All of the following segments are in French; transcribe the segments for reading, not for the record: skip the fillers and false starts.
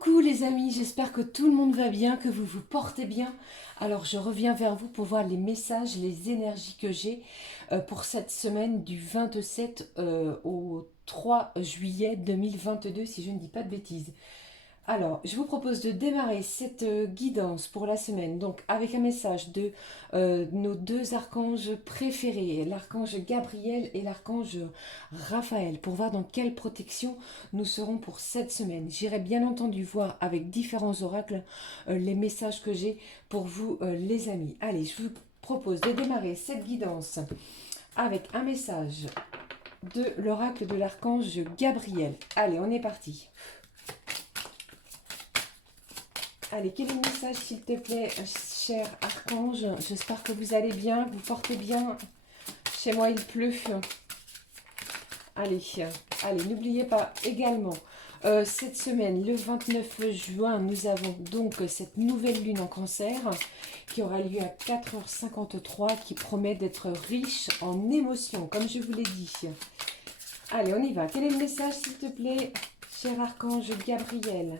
Coucou les amis, j'espère que tout le monde va bien, que vous vous portez bien. Alors je reviens vers vous pour voir les messages, les énergies que j'ai pour cette semaine du 27 au 3 juillet 2022, si je ne dis pas de bêtises. Alors, je vous propose de démarrer cette guidance pour la semaine, donc avec un message de nos deux archanges préférés, l'archange Gabriel et l'archange Raphaël, pour voir dans quelle protection nous serons pour cette semaine. J'irai bien entendu voir avec différents oracles les messages que j'ai pour vous, les amis. Allez, je vous propose de démarrer cette guidance avec un message de l'oracle de l'archange Gabriel. Allez, on est parti. Allez, quel est le message, s'il te plaît, cher archange? J'espère que vous allez bien, que vous portez bien. Chez moi, il pleut. Allez, n'oubliez pas également, cette semaine, le 29 juin, nous avons donc cette nouvelle lune en cancer qui aura lieu à 4h53, qui promet d'être riche en émotions, comme je vous l'ai dit. Allez, on y va. Quel est le message, s'il te plaît, cher archange Gabriel?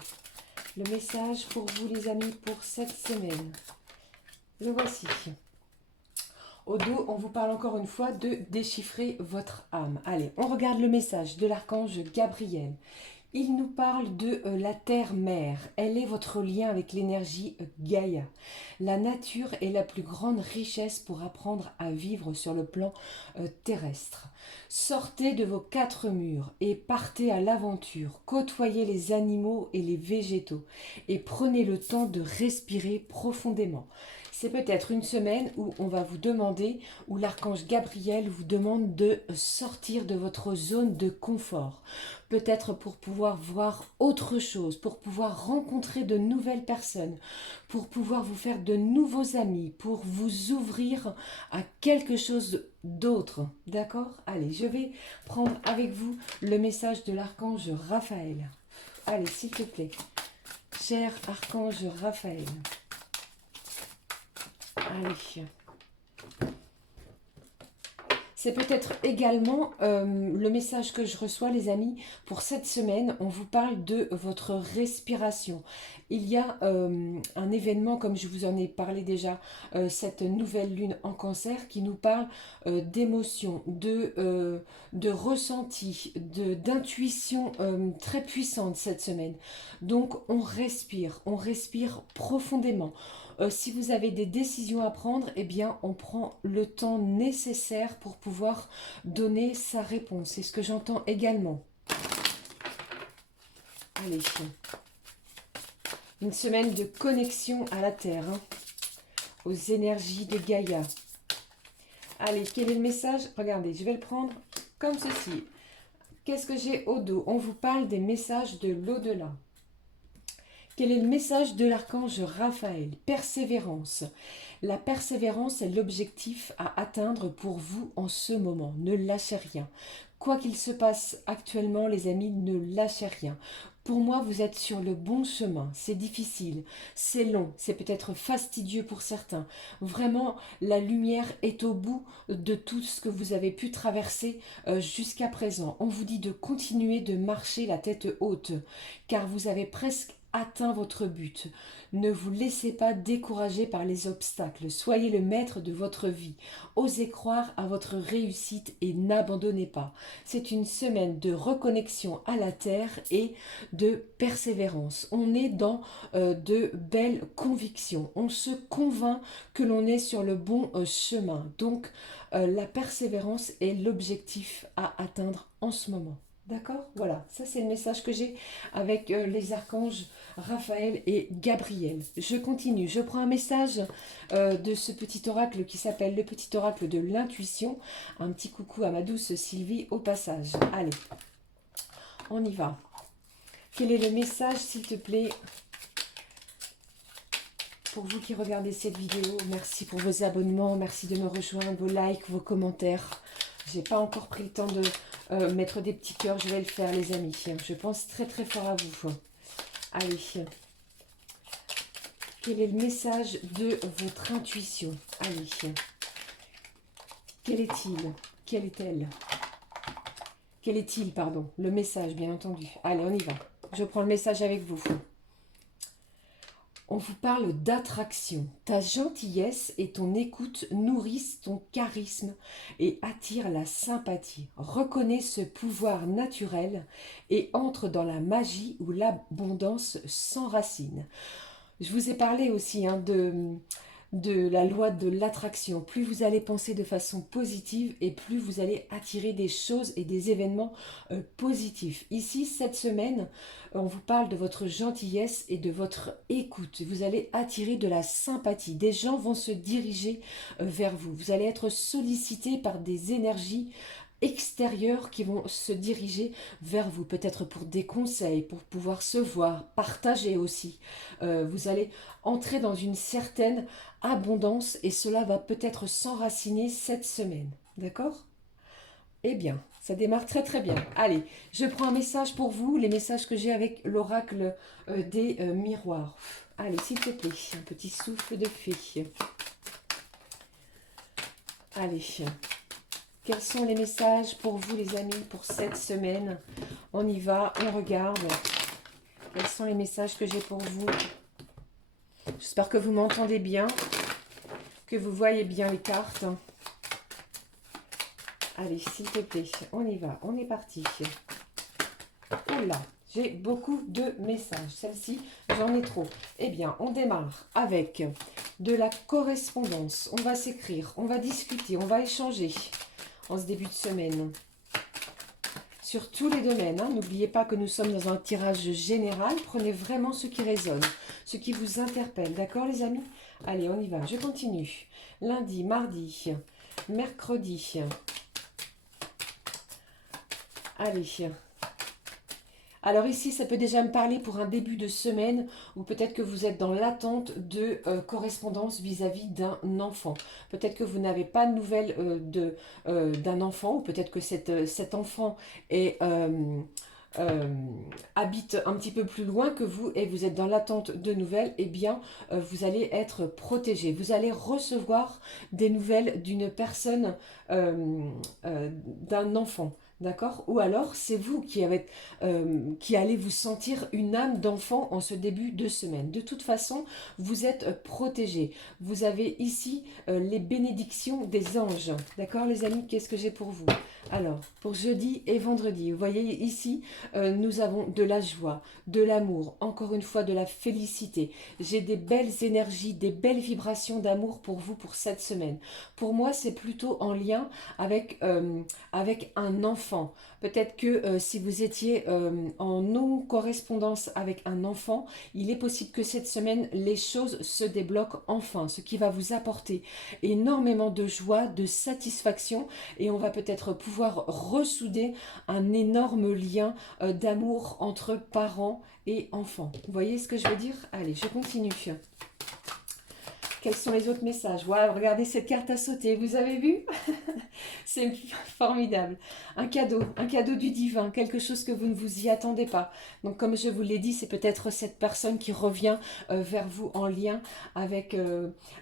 Le message pour vous les amis pour cette semaine. Le voici. Au dos, on vous parle encore une fois de déchiffrer votre âme. Allez, on regarde le message de l'archange Gabriel. Il nous parle de la terre-mère. Elle est votre lien avec l'énergie Gaïa. La nature est la plus grande richesse pour apprendre à vivre sur le plan terrestre. Sortez de vos quatre murs et partez à l'aventure. Côtoyez les animaux et les végétaux et prenez le temps de respirer profondément. C'est peut-être une semaine où on va vous demander, où l'archange Gabriel vous demande de sortir de votre zone de confort. Peut-être pour pouvoir voir autre chose, pour pouvoir rencontrer de nouvelles personnes, pour pouvoir vous faire de nouveaux amis, pour vous ouvrir à quelque chose d'autre. D'accord? Allez, je vais prendre avec vous le message de l'archange Raphaël. Allez, s'il te plaît. Cher archange Raphaël. Allez. C'est peut-être également le message que je reçois, les amis, pour cette semaine. On vous parle de votre respiration. Il y a un événement, comme je vous en ai parlé déjà, cette nouvelle lune en cancer, qui nous parle d'émotions, de ressenti, d'intuition très puissante cette semaine. Donc on respire profondément. Si vous avez des décisions à prendre, eh bien, on prend le temps nécessaire pour pouvoir donner sa réponse. C'est ce que j'entends également. Allez. Une semaine de connexion à la Terre, hein, aux énergies de Gaïa. Allez, quel est le message? Regardez, je vais le prendre comme ceci. Qu'est-ce que j'ai au dos? On vous parle des messages de l'au-delà. Quel est le message de l'archange Raphaël? Persévérance. La persévérance est l'objectif à atteindre pour vous en ce moment. Ne lâchez rien. Quoi qu'il se passe actuellement, les amis, ne lâchez rien. Pour moi, vous êtes sur le bon chemin. C'est difficile, c'est long, c'est peut-être fastidieux pour certains. Vraiment, la lumière est au bout de tout ce que vous avez pu traverser jusqu'à présent. On vous dit de continuer de marcher la tête haute, car vous avez presque atteint votre but. Ne vous laissez pas décourager par les obstacles. Soyez le maître de votre vie. Osez croire à votre réussite et n'abandonnez pas. C'est une semaine de reconnexion à la terre et de persévérance. On est dans de belles convictions. On se convainc que l'on est sur le bon chemin. Donc, la persévérance est l'objectif à atteindre en ce moment. D'accord? Voilà, ça c'est le message que j'ai avec les archanges Raphaël et Gabriel. Je continue, je prends un message de ce petit oracle qui s'appelle le petit oracle de l'intuition. Un petit coucou à ma douce Sylvie au passage. Allez, on y va. Quel est le message, s'il te plaît, pour vous qui regardez cette vidéo? Merci pour vos abonnements, merci de me rejoindre, vos likes, vos commentaires. J'ai pas encore pris le temps de mettre des petits cœurs, je vais le faire les amis. Je pense très très fort à vous. Allez. Quel est le message de votre intuition? Allez. Quel est-il? Quelle est-elle? Quel est-il, pardon? Le message, bien entendu. Allez, on y va. Je prends le message avec vous. On vous parle d'attraction. Ta gentillesse et ton écoute nourrissent ton charisme et attirent la sympathie. Reconnais ce pouvoir naturel et entre dans la magie où l'abondance s'enracine. Je vous ai parlé aussi de la loi de l'attraction. Plus vous allez penser de façon positive et plus vous allez attirer des choses et des événements positifs. Ici, cette semaine, on vous parle de votre gentillesse et de votre écoute. Vous allez attirer de la sympathie. Des gens vont se diriger vers vous. Vous allez être sollicité par des énergies extérieurs qui vont se diriger vers vous, peut-être pour des conseils, pour pouvoir se voir, partager aussi. Vous allez entrer dans une certaine abondance et cela va peut-être s'enraciner cette semaine. D'accord? Eh bien, ça démarre très très bien. Allez, je prends un message pour vous, les messages que j'ai avec l'oracle des miroirs. Allez, s'il te plaît, un petit souffle de fée. Allez. Quels sont les messages pour vous les amis pour cette semaine? On y va, on regarde. Quels sont les messages que j'ai pour vous? J'espère que vous m'entendez bien, que vous voyez bien les cartes. Allez, s'il te plaît, on y va, on est parti. Oula, j'ai beaucoup de messages. Celle-ci, j'en ai trop. Eh bien, on démarre avec de la correspondance. On va s'écrire, on va discuter, on va échanger en ce début de semaine. Sur tous les domaines, hein. N'oubliez pas que nous sommes dans un tirage général. Prenez vraiment ce qui résonne, ce qui vous interpelle. D'accord les amis? Allez, on y va. Je continue. Lundi, mardi, mercredi. Allez. Alors ici, ça peut déjà me parler pour un début de semaine ou peut-être que vous êtes dans l'attente de correspondance vis-à-vis d'un enfant. Peut-être que vous n'avez pas de nouvelles d'un enfant ou peut-être que cet enfant habite un petit peu plus loin que vous et vous êtes dans l'attente de nouvelles. Eh bien, vous allez être protégé. Vous allez recevoir des nouvelles d'une personne, d'un enfant. D'accord? Ou alors, c'est vous qui allez vous sentir une âme d'enfant en ce début de semaine. De toute façon, vous êtes protégé. Vous avez ici les bénédictions des anges. D'accord, les amis? Qu'est-ce que j'ai pour vous? Alors, pour jeudi et vendredi, vous voyez ici, nous avons de la joie, de l'amour, encore une fois de la félicité. J'ai des belles énergies, des belles vibrations d'amour pour vous pour cette semaine. Pour moi, c'est plutôt en lien avec un enfant. Peut-être que si vous étiez en non-correspondance avec un enfant, il est possible que cette semaine, les choses se débloquent enfin, ce qui va vous apporter énormément de joie, de satisfaction et on va peut-être pouvoir ressouder un énorme lien d'amour entre parents et enfants. Vous voyez ce que je veux dire? Allez, je continue. Quels sont les autres messages? Waouh, regardez cette carte à sauter, vous avez vu? C'est formidable. Un cadeau du divin, quelque chose que vous ne vous y attendez pas. Donc comme je vous l'ai dit, c'est peut-être cette personne qui revient vers vous en lien avec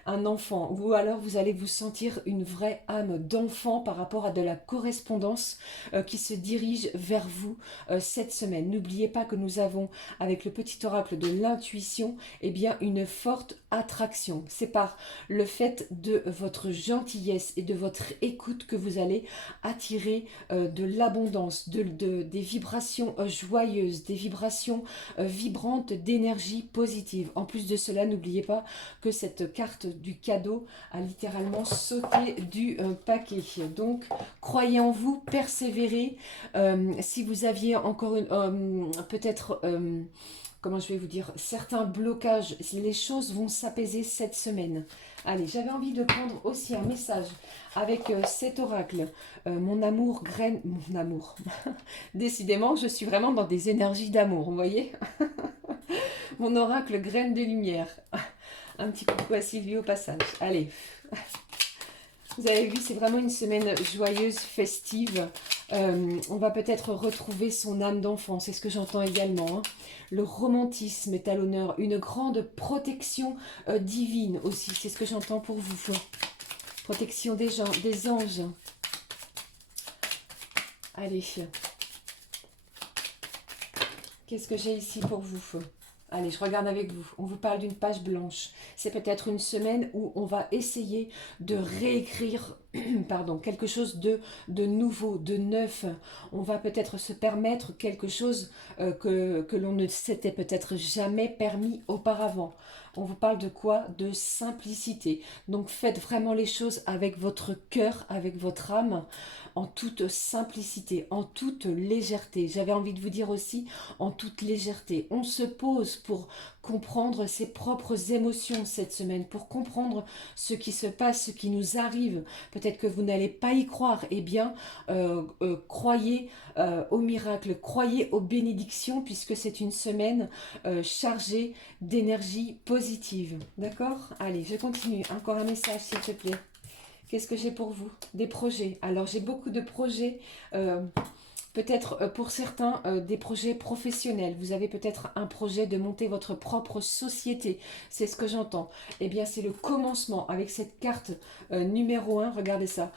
un enfant. Ou alors vous allez vous sentir une vraie âme d'enfant par rapport à de la correspondance qui se dirige vers vous cette semaine. N'oubliez pas que nous avons, avec le petit oracle de l'intuition, eh bien une forte attraction. C'est par le fait de votre gentillesse et de votre écoute que vous allez attirer de l'abondance, des vibrations joyeuses, des vibrations vibrantes d'énergie positive. En plus de cela, n'oubliez pas que cette carte du cadeau a littéralement sauté du paquet. Donc, croyez en vous, persévérez. Si vous aviez encore peut-être... comment je vais vous dire, certains blocages, les choses vont s'apaiser cette semaine. Allez, j'avais envie de prendre aussi un message avec cet oracle. Mon amour graine... Mon amour. Décidément, je suis vraiment dans des énergies d'amour, vous voyez. Mon oracle graine de lumière. Un petit coucou à Sylvie au passage. Allez. Vous avez vu, c'est vraiment une semaine joyeuse, festive. On va peut-être retrouver son âme d'enfant, c'est ce que j'entends également. Hein. Le romantisme est à l'honneur, une grande protection divine aussi, c'est ce que j'entends pour vous. Protection des gens, des anges. Allez. Qu'est-ce que j'ai ici pour vous? Allez, je regarde avec vous. On vous parle d'une page blanche. C'est peut-être une semaine où on va essayer de réécrire pardon, quelque chose de nouveau, de neuf. On va peut-être se permettre quelque chose que l'on ne s'était peut-être jamais permis auparavant. On vous parle de quoi? De simplicité. Donc faites vraiment les choses avec votre cœur, avec votre âme, en toute simplicité, en toute légèreté. J'avais envie de vous dire aussi en toute légèreté. On se pose pour comprendre ses propres émotions cette semaine, pour comprendre ce qui se passe, ce qui nous arrive. Peut-être que vous n'allez pas y croire. Eh bien, croyez au miracle, croyez aux bénédictions, puisque c'est une semaine chargée d'énergie positive. D'accord? Allez, je continue. Encore un message, s'il te plaît. Qu'est-ce que j'ai pour vous? Des projets. Alors, j'ai beaucoup de projets. Peut-être pour certains des projets professionnels. Vous avez peut-être un projet de monter votre propre société. C'est ce que j'entends. Eh bien, c'est le commencement avec cette carte numéro 1. Regardez ça.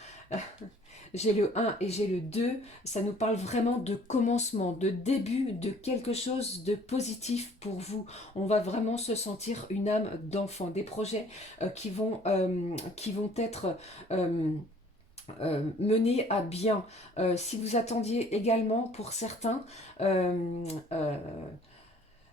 J'ai le 1 et j'ai le 2. Ça nous parle vraiment de commencement, de début de quelque chose de positif pour vous. On va vraiment se sentir une âme d'enfant. Des projets qui vont être... mener à bien. Si vous attendiez également pour certains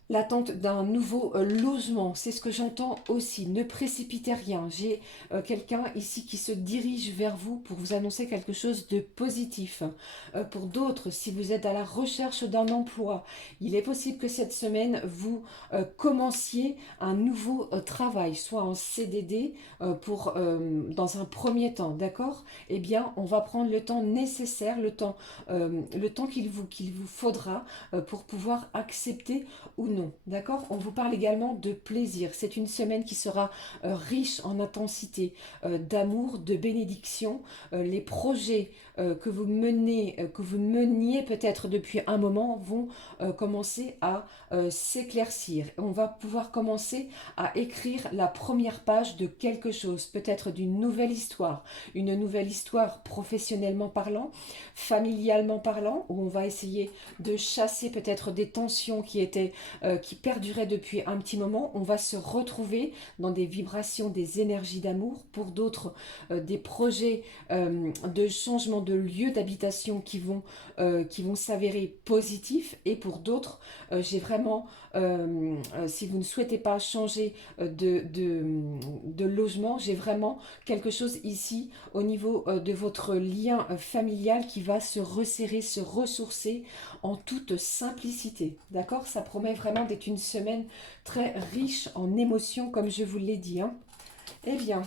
l'attente d'un nouveau logement, c'est ce que j'entends aussi. Ne précipitez rien. J'ai quelqu'un ici qui se dirige vers vous pour vous annoncer quelque chose de positif. Pour d'autres, si vous êtes à la recherche d'un emploi, il est possible que cette semaine, vous commenciez un nouveau travail, soit en CDD dans un premier temps, d'accord? Eh bien, on va prendre le temps nécessaire, le temps qu'il vous faudra pour pouvoir accepter ou non, d'accord? On vous parle également de plaisir. C'est une semaine qui sera riche en intensité, d'amour, de bénédiction. Les projets que vous meniez peut-être depuis un moment vont commencer à s'éclaircir. On va pouvoir commencer à écrire la première page de quelque chose, peut-être d'une nouvelle histoire, une nouvelle histoire professionnellement parlant, familialement parlant, où on va essayer de chasser peut-être des tensions qui perduraient depuis un petit moment. On va se retrouver dans des vibrations, des énergies d'amour. Pour d'autres, des projets de changement de lieu d'habitation qui vont s'avérer positifs. Et pour d'autres, j'ai vraiment, si vous ne souhaitez pas changer de logement, j'ai vraiment quelque chose ici au niveau de votre lien familial qui va se resserrer, se ressourcer en toute simplicité. D'accord? Ça promet vraiment d'être une semaine très riche en émotions, comme je vous l'ai dit. Hein. Eh bien,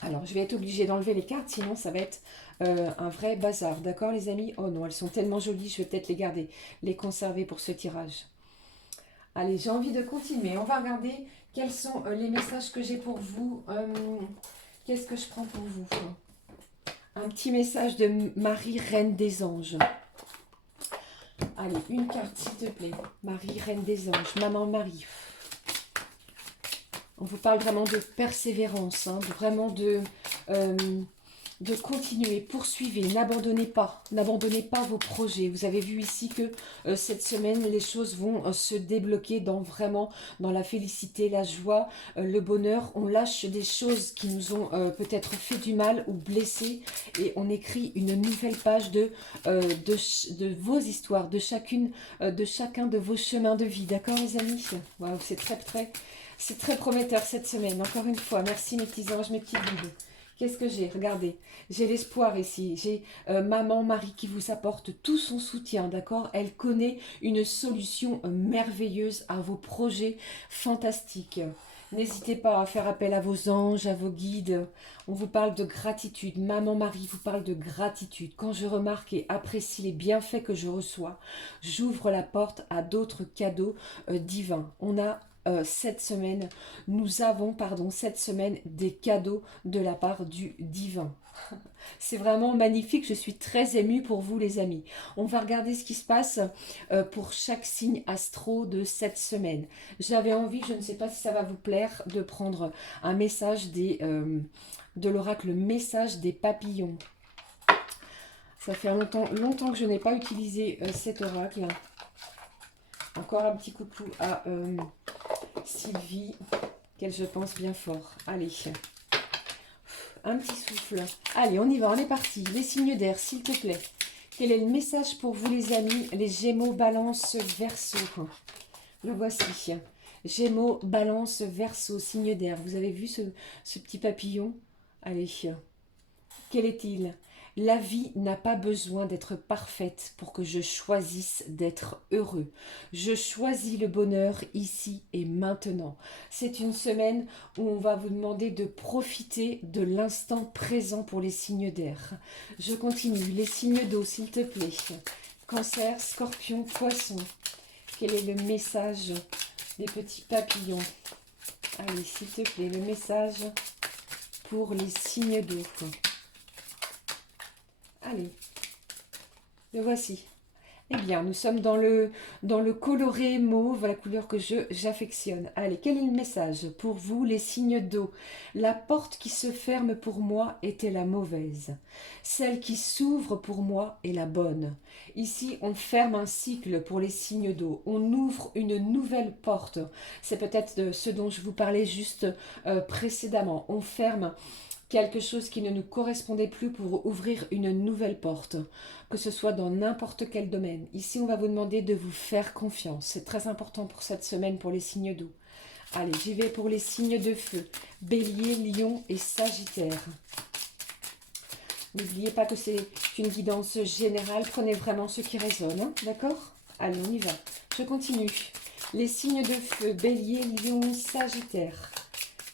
alors je vais être obligée d'enlever les cartes, sinon ça va être un vrai bazar. D'accord les amis? Oh non, elles sont tellement jolies, je vais peut-être les garder, les conserver pour ce tirage. Allez, j'ai envie de continuer. On va regarder quels sont les messages que j'ai pour vous. Qu'est-ce que je prends pour vous? Un petit message de Marie, Reine des Anges. Allez, une carte, s'il te plaît. Marie, Reine des Anges. Maman Marie. On vous parle vraiment de persévérance, hein, vraiment de continuer, poursuivez, n'abandonnez pas vos projets. Vous avez vu ici que cette semaine, les choses vont se débloquer vraiment dans la félicité, la joie, le bonheur. On lâche des choses qui nous ont peut-être fait du mal ou blessé et on écrit une nouvelle page de vos histoires, de chacun de vos chemins de vie. D'accord les amis? Wow, c'est très prometteur cette semaine. Encore une fois, merci mes petits anges, mes petits guides. Qu'est-ce que j'ai? Regardez, j'ai l'espoir ici. J'ai maman Marie qui vous apporte tout son soutien, d'accord? Elle connaît une solution merveilleuse à vos projets fantastiques. N'hésitez pas à faire appel à vos anges, à vos guides. On vous parle de gratitude. Maman Marie vous parle de gratitude. Quand je remarque et apprécie les bienfaits que je reçois, j'ouvre la porte à d'autres cadeaux divins. Nous avons cette semaine des cadeaux de la part du divin. C'est vraiment magnifique, je suis très émue pour vous les amis. On va regarder ce qui se passe pour chaque signe astro de cette semaine. J'avais envie, je ne sais pas si ça va vous plaire, de prendre un message de l'oracle message des papillons. Ça fait longtemps que je n'ai pas utilisé cet oracle. Encore un petit coucou à Sylvie, qu'elle je pense bien fort. Allez, un petit souffle. Allez, on y va, on est parti. Les signes d'air, s'il te plaît. Quel est le message pour vous les amis, les Gémeaux, Balance, Verseau? Le voici. Gémeaux, Balance, Verseau, signe d'air. Vous avez vu ce petit papillon? Allez, quel est-il? La vie n'a pas besoin d'être parfaite pour que je choisisse d'être heureux. Je choisis le bonheur ici et maintenant. C'est une semaine où on va vous demander de profiter de l'instant présent pour les signes d'air. Je continue. Les signes d'eau, s'il te plaît. Cancer, Scorpion, Poisson. Quel est le message des petits papillons? Allez, s'il te plaît, le message pour les signes d'eau. Allez, le voici. Eh bien, nous sommes dans le coloré mauve, la couleur que j'affectionne. Allez, quel est le message pour vous, les signes d'eau? La porte qui se ferme pour moi était la mauvaise. Celle qui s'ouvre pour moi est la bonne. Ici, on ferme un cycle pour les signes d'eau. On ouvre une nouvelle porte. C'est peut-être de ce dont je vous parlais juste précédemment. On ferme quelque chose qui ne nous correspondait plus pour ouvrir une nouvelle porte, que ce soit dans n'importe quel domaine. Ici, on va vous demander de vous faire confiance. C'est très important pour cette semaine pour les signes d'eau. Allez, j'y vais pour les signes de feu. Bélier, Lion et Sagittaire. N'oubliez pas que c'est une guidance générale. Prenez vraiment ce qui résonne, hein, d'accord? Allez, on y va. Je continue. Les signes de feu. Bélier, Lion, Sagittaire.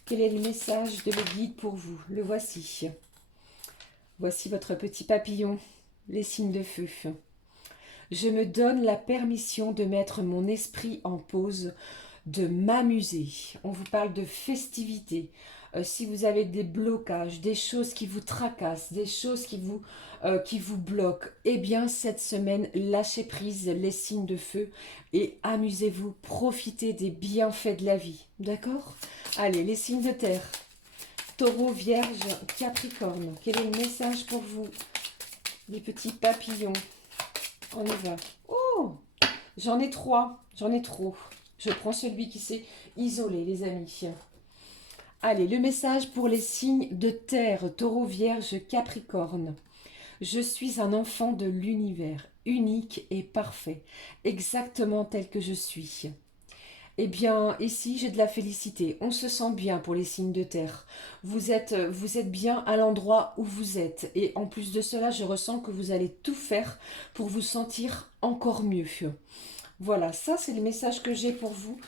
Quel est le message de le guide pour vous? Le voici. Voici votre petit papillon, les signes de feu. Je me donne la permission de mettre mon esprit en pause, de m'amuser. On vous parle de festivité. Si vous avez des blocages, des choses qui vous tracassent, des choses qui vous bloquent, eh bien cette semaine, lâchez prise les signes de feu et amusez-vous, profitez des bienfaits de la vie. D'accord? Allez, les signes de terre. Taureau, Vierge, Capricorne. Quel est le message pour vous, les petits papillons? On y va. Oh! J'en ai 3. J'en ai trop. Je prends celui qui s'est isolé, les amis. Allez, le message pour les signes de terre. Taureau, Vierge, Capricorne. Je suis un enfant de l'univers, unique et parfait, exactement tel que je suis. Eh bien, ici, j'ai de la félicité. On se sent bien pour les signes de terre. Vous êtes bien à l'endroit où vous êtes. Et en plus de cela, je ressens que vous allez tout faire pour vous sentir encore mieux. Voilà, ça, c'est le message que j'ai pour vous,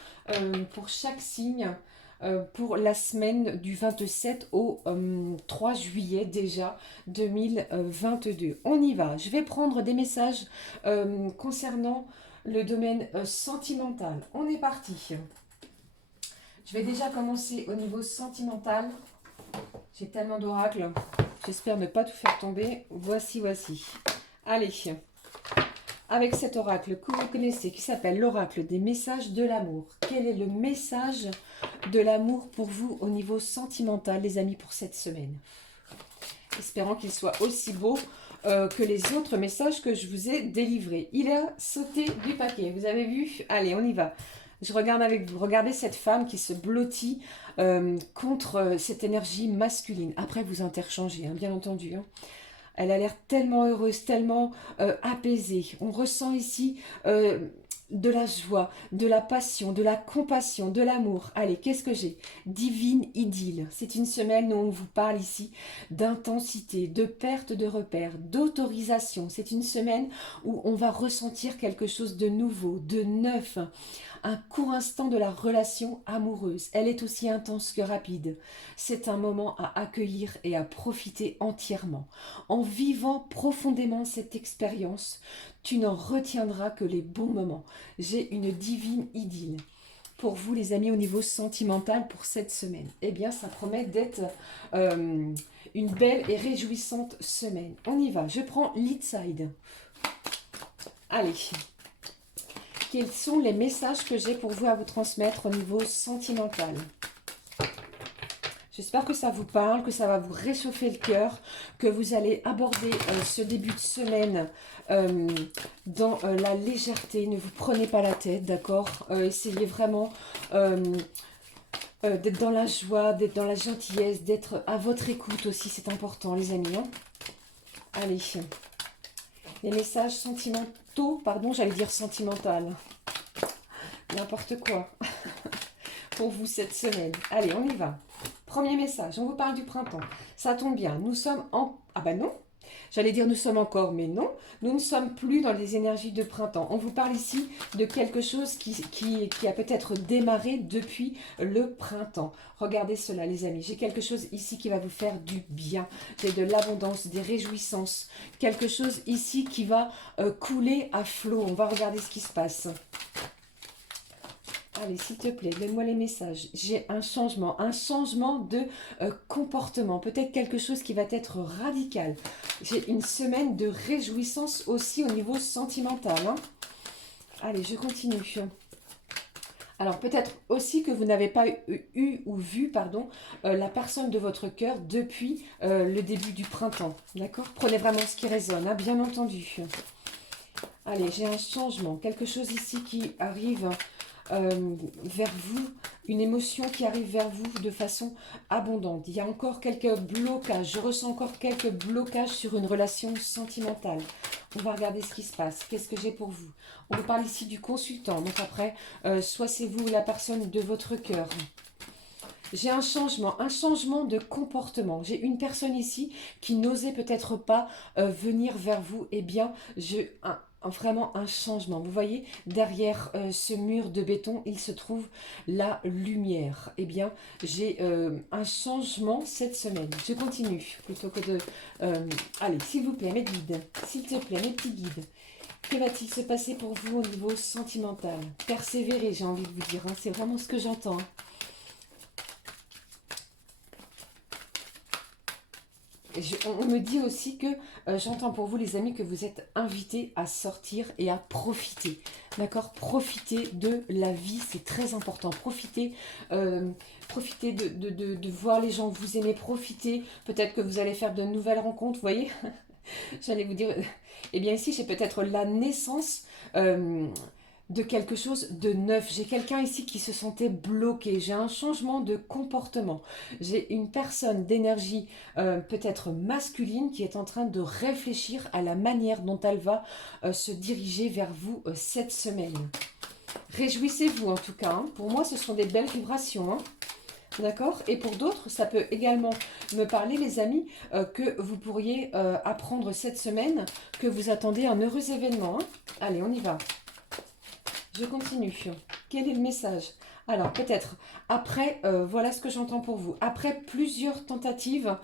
pour chaque signe, pour la semaine du 27 au 3 juillet déjà 2022. On y va. Je vais prendre des messages concernant le domaine sentimental. On est parti. Je vais déjà commencer au niveau sentimental. J'ai tellement d'oracles. J'espère ne pas tout faire tomber. Voici. Allez. Avec cet oracle que vous connaissez, qui s'appelle l'oracle des messages de l'amour. Quel est le message de l'amour pour vous au niveau sentimental, les amis, pour cette semaine? Espérant qu'il soit aussi beau que les autres messages que je vous ai délivrés. Il a sauté du paquet, vous avez vu? Allez, on y va. Je regarde avec vous. Regardez cette femme qui se blottit contre cette énergie masculine. Après, vous interchangez, hein, bien entendu. Hein. Elle a l'air tellement heureuse, tellement apaisée. On ressent ici de la joie, de la passion, de la compassion, de l'amour. Allez, qu'est-ce que j'ai? Divine idylle. C'est une semaine où on vous parle ici d'intensité, de perte de repères, d'autorisation. C'est une semaine où on va ressentir quelque chose de nouveau, de neuf. Un court instant de la relation amoureuse. Elle est aussi intense que rapide. C'est un moment à accueillir et à profiter entièrement. En vivant profondément cette expérience, tu n'en retiendras que les bons moments. J'ai une divine idylle. Pour vous, les amis, au niveau sentimental pour cette semaine, eh bien, ça promet d'être une belle et réjouissante semaine. On y va. Je prends Lead Side. Allez. Quels sont les messages que j'ai pour vous à vous transmettre au niveau sentimental? J'espère que ça vous parle, que ça va vous réchauffer le cœur, que vous allez aborder ce début de semaine dans la légèreté. Ne vous prenez pas la tête, d'accord? Essayez vraiment d'être dans la joie, d'être dans la gentillesse, d'être à votre écoute aussi, c'est important les amis. Hein. Allez, les messages sentimentaux, pardon, j'allais dire sentimental. N'importe quoi pour vous cette semaine. Allez, on y va. Premier message, on vous parle du printemps. Ça tombe bien, nous sommes en... Ah ben non, j'allais dire nous sommes encore, mais non. Nous ne sommes plus dans les énergies de printemps. On vous parle ici de quelque chose qui a peut-être démarré depuis le printemps. Regardez cela les amis, j'ai quelque chose ici qui va vous faire du bien. J'ai de l'abondance, des réjouissances. Quelque chose ici qui va couler à flot. On va regarder ce qui se passe. Allez, s'il te plaît, donne-moi les messages. J'ai un changement de comportement. Peut-être quelque chose qui va être radical. J'ai une semaine de réjouissance aussi au niveau sentimental. Hein. Allez, je continue. Alors, peut-être aussi que vous n'avez pas eu ou vu, pardon, la personne de votre cœur depuis le début du printemps. D'accord? Prenez vraiment ce qui résonne, hein, bien entendu. Allez, j'ai un changement. Quelque chose ici qui arrive... vers vous, une émotion qui arrive vers vous de façon abondante. Il y a encore quelques blocages, je ressens encore quelques blocages sur une relation sentimentale. On va regarder ce qui se passe. Qu'est-ce que j'ai pour vous? On vous parle ici du consultant, donc après, soit c'est vous ou la personne de votre cœur. J'ai un changement de comportement. J'ai une personne ici qui n'osait peut-être pas venir vers vous. Eh bien, vraiment un changement. Vous voyez, derrière ce mur de béton, il se trouve la lumière. Eh bien, j'ai un changement cette semaine. Je continue, plutôt que de... allez, s'il vous plaît, mes guides, s'il te plaît, mes petits guides. Que va-t-il se passer pour vous au niveau sentimental? Persévérer, j'ai envie de vous dire. Hein, c'est vraiment ce que j'entends. Hein. On me dit aussi que, j'entends pour vous les amis, que vous êtes invités à sortir et à profiter. D'accord? Profiter de la vie, c'est très important. Profiter de voir les gens que vous aimez, profiter. Peut-être que vous allez faire de nouvelles rencontres, vous voyez? J'allais vous dire, eh bien ici j'ai peut-être la naissance de quelque chose de neuf. J'ai quelqu'un ici qui se sentait bloqué. J'ai un changement de comportement. J'ai une personne d'énergie peut-être masculine qui est en train de réfléchir à la manière dont elle va se diriger vers vous cette semaine. Réjouissez-vous en tout cas. Hein. Pour moi, ce sont des belles vibrations. Hein. D'accord? Et pour d'autres, ça peut également me parler, les amis, que vous pourriez apprendre cette semaine que vous attendez un heureux événement. Hein. Allez, on y va. Je continue. Quel est le message? Alors, peut-être, après, voilà ce que j'entends pour vous. Après plusieurs tentatives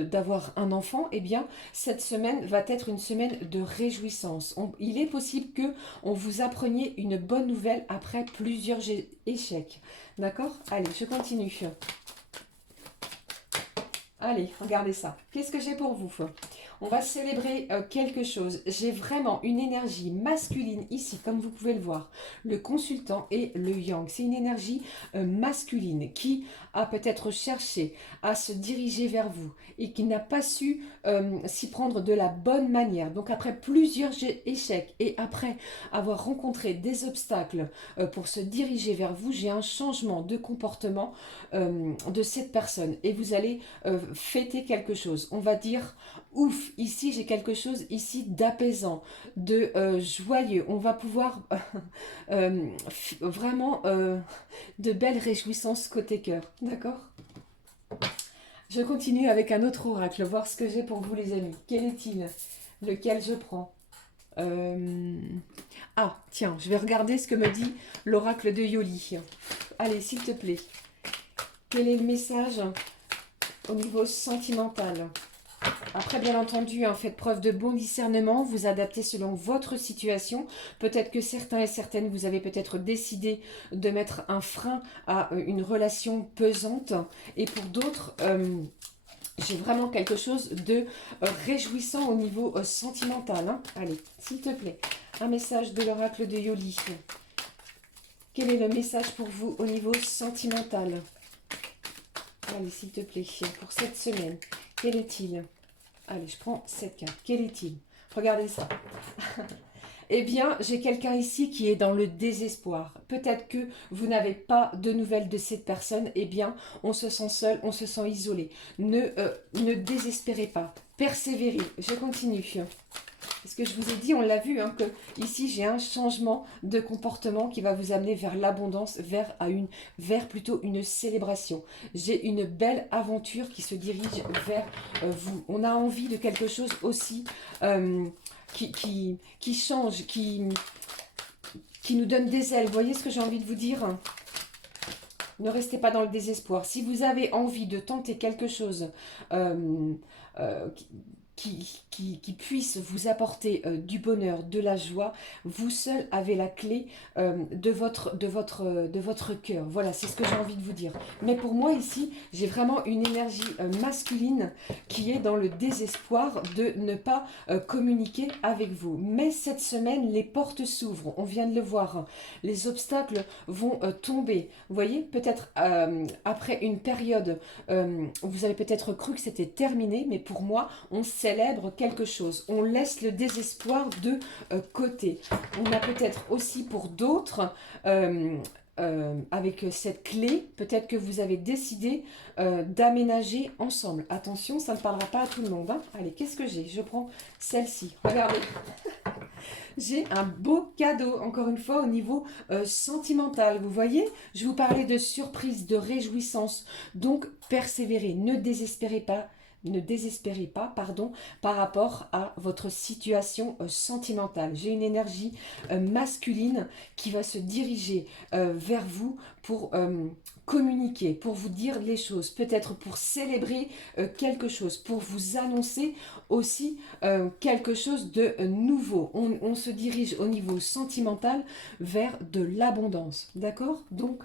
d'avoir un enfant, eh bien, cette semaine va être une semaine de réjouissance. Il est possible que on vous appreniez une bonne nouvelle après plusieurs échecs. D'accord? Allez, je continue. Allez, regardez ça. Qu'est-ce que j'ai pour vous? On va célébrer quelque chose. J'ai vraiment une énergie masculine ici, comme vous pouvez le voir. Le consultant et le yang. C'est une énergie masculine qui a peut-être cherché à se diriger vers vous et qui n'a pas su s'y prendre de la bonne manière. Donc après plusieurs échecs et après avoir rencontré des obstacles pour se diriger vers vous, j'ai un changement de comportement de cette personne. Et vous allez fêter quelque chose. On va dire... Ouf, ici j'ai quelque chose ici d'apaisant, de joyeux. On va pouvoir vraiment de belles réjouissances côté cœur. D'accord? Je continue avec un autre oracle, voir ce que j'ai pour vous les amis. Quel est-il? Lequel je prends? Ah, tiens, je vais regarder ce que me dit l'oracle de Yoli. Allez, s'il te plaît. Quel est le message au niveau sentimental? Après, bien entendu, hein, faites preuve de bon discernement, vous adaptez selon votre situation. Peut-être que certains et certaines, vous avez peut-être décidé de mettre un frein à une relation pesante. Et pour d'autres, j'ai vraiment quelque chose de réjouissant au niveau sentimental. Hein. Allez, s'il te plaît, un message de l'oracle de Yoli. Quel est le message pour vous au niveau sentimental? Allez, s'il te plaît, pour cette semaine, quel est-il? Allez, je prends cette carte. Quel est-il? Regardez ça. Eh bien, j'ai quelqu'un ici qui est dans le désespoir. Peut-être que vous n'avez pas de nouvelles de cette personne. Eh bien, on se sent seul, on se sent isolé. Ne désespérez pas. Persévérez. Je continue. Parce que je vous ai dit, on l'a vu, hein, que ici j'ai un changement de comportement qui va vous amener vers l'abondance, vers plutôt une célébration. J'ai une belle aventure qui se dirige vers vous. On a envie de quelque chose aussi qui change, qui nous donne des ailes. Vous voyez ce que j'ai envie de vous dire? Ne restez pas dans le désespoir. Si vous avez envie de tenter quelque chose euh, euh, qui puisse vous apporter du bonheur, de la joie, vous seul avez la clé de votre cœur. Voilà, c'est ce que j'ai envie de vous dire. Mais pour moi ici, j'ai vraiment une énergie masculine qui est dans le désespoir de ne pas communiquer avec vous. Mais cette semaine, les portes s'ouvrent. On vient de le voir. Hein. Les obstacles vont tomber. Vous voyez, peut-être après une période, vous avez peut-être cru que c'était terminé, mais pour moi, on célèbre quelque chose. On laisse le désespoir de côté. On a peut-être aussi pour d'autres, avec cette clé, peut-être que vous avez décidé d'aménager ensemble. Attention, ça ne parlera pas à tout le monde. Hein. Allez, qu'est-ce que j'ai? Je prends celle-ci. Regardez. J'ai un beau cadeau, encore une fois, au niveau sentimental. Vous voyez, je vous parlais de surprise, de réjouissance. Donc, persévérez, ne désespérez pas. Ne désespérez pas, pardon, par rapport à votre situation sentimentale. J'ai une énergie masculine qui va se diriger vers vous pour communiquer, pour vous dire les choses, peut-être pour célébrer quelque chose, pour vous annoncer aussi quelque chose de nouveau. On se dirige au niveau sentimental vers de l'abondance, d'accord? Donc,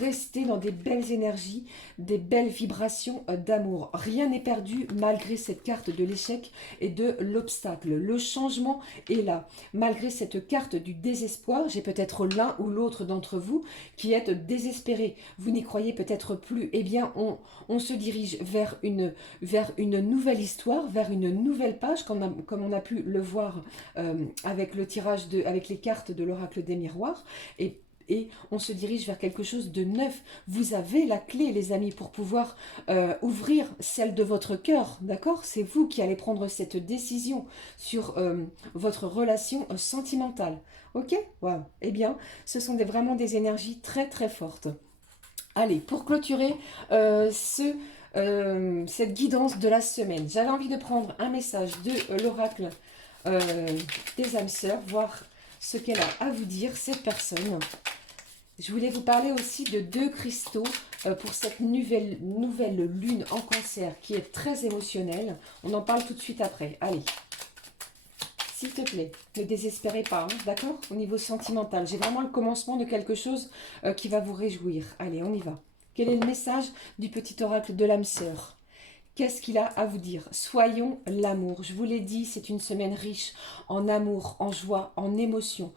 restez dans des belles énergies, des belles vibrations d'amour. Rien n'est perdu malgré cette carte de l'échec et de l'obstacle. Le changement est là. Malgré cette carte du désespoir, j'ai peut-être l'un ou l'autre d'entre vous qui êtes désespéré. Vous n'y croyez peut-être plus. Eh bien, on se dirige vers une nouvelle histoire, vers une nouvelle page, comme on a pu le voir avec le tirage, avec les cartes de l'oracle des miroirs. Et on se dirige vers quelque chose de neuf. Vous avez la clé, les amis, pour pouvoir ouvrir celle de votre cœur, d'accord? C'est vous qui allez prendre cette décision sur votre relation sentimentale, ok? Wow. Eh bien, ce sont vraiment des énergies très très fortes. Allez, pour clôturer cette guidance de la semaine, j'avais envie de prendre un message de l'oracle des âmes sœurs, voir ce qu'elle a à vous dire, cette personne. Je voulais vous parler aussi de 2 cristaux pour cette nouvelle lune en cancer qui est très émotionnelle. On en parle tout de suite après. Allez, s'il te plaît, ne désespérez pas, hein, d'accord? Au niveau sentimental, j'ai vraiment le commencement de quelque chose qui va vous réjouir. Allez, on y va. Quel est le message du petit oracle de l'âme sœur? Qu'est-ce qu'il a à vous dire? Soyons l'amour. Je vous l'ai dit, c'est une semaine riche en amour, en joie, en émotion.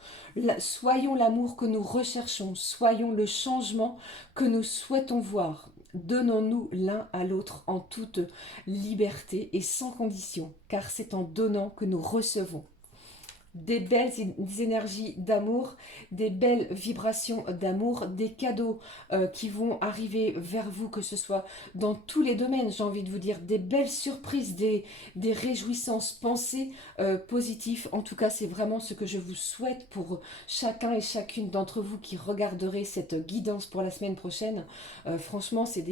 Soyons l'amour que nous recherchons. Soyons le changement que nous souhaitons voir. Donnons-nous l'un à l'autre en toute liberté et sans condition, car c'est en donnant que nous recevons. Des belles énergies d'amour, des belles vibrations d'amour, des cadeaux qui vont arriver vers vous, que ce soit dans tous les domaines, j'ai envie de vous dire, des belles surprises, des réjouissances, pensées positives. En tout cas, c'est vraiment ce que je vous souhaite pour chacun et chacune d'entre vous qui regarderez cette guidance pour la semaine prochaine. Franchement, c'est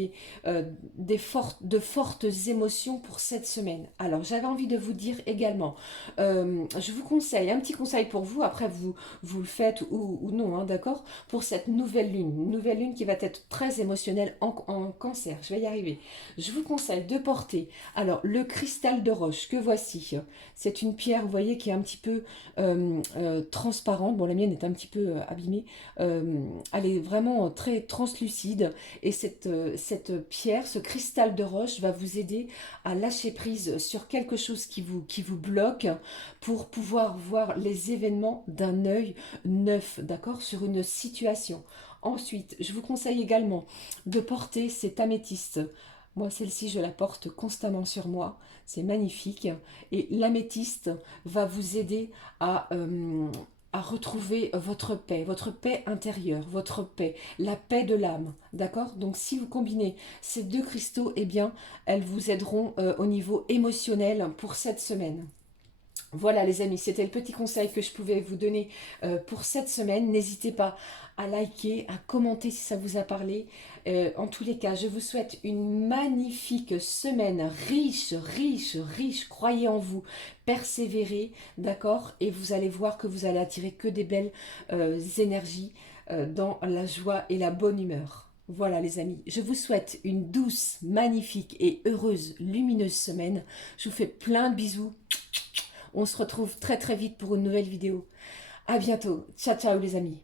de fortes émotions pour cette semaine. Alors, j'avais envie de vous dire également, je vous conseille, un petit conseil pour vous, après vous le faites ou non, hein, d'accord? Pour cette nouvelle lune, une nouvelle lune qui va être très émotionnelle en cancer, je vais y arriver. Je vous conseille de porter, alors, le cristal de roche que voici. C'est une pierre, vous voyez, qui est un petit peu transparente. Bon, la mienne est un petit peu abîmée. Elle est vraiment très translucide. Et cette pierre, ce cristal de roche va vous aider à lâcher prise sur quelque chose qui vous bloque pour pouvoir voir voir les événements d'un œil neuf, d'accord, sur une situation. Ensuite, je vous conseille également de porter cette améthyste. Moi, celle-ci, je la porte constamment sur moi. C'est magnifique. Et l'améthyste va vous aider à retrouver votre paix intérieure, votre paix, la paix de l'âme. D'accord? Donc, si vous combinez ces deux cristaux, eh bien, elles vous aideront au niveau émotionnel pour cette semaine. Voilà les amis, c'était le petit conseil que je pouvais vous donner pour cette semaine. N'hésitez pas à liker, à commenter si ça vous a parlé. En tous les cas, je vous souhaite une magnifique semaine riche, riche, riche. Croyez en vous, persévérez, d'accord? Et vous allez voir que vous allez attirer que des belles énergies dans la joie et la bonne humeur. Voilà les amis, je vous souhaite une douce, magnifique et heureuse, lumineuse semaine. Je vous fais plein de bisous. On se retrouve très très vite pour une nouvelle vidéo. À bientôt. Ciao ciao les amis.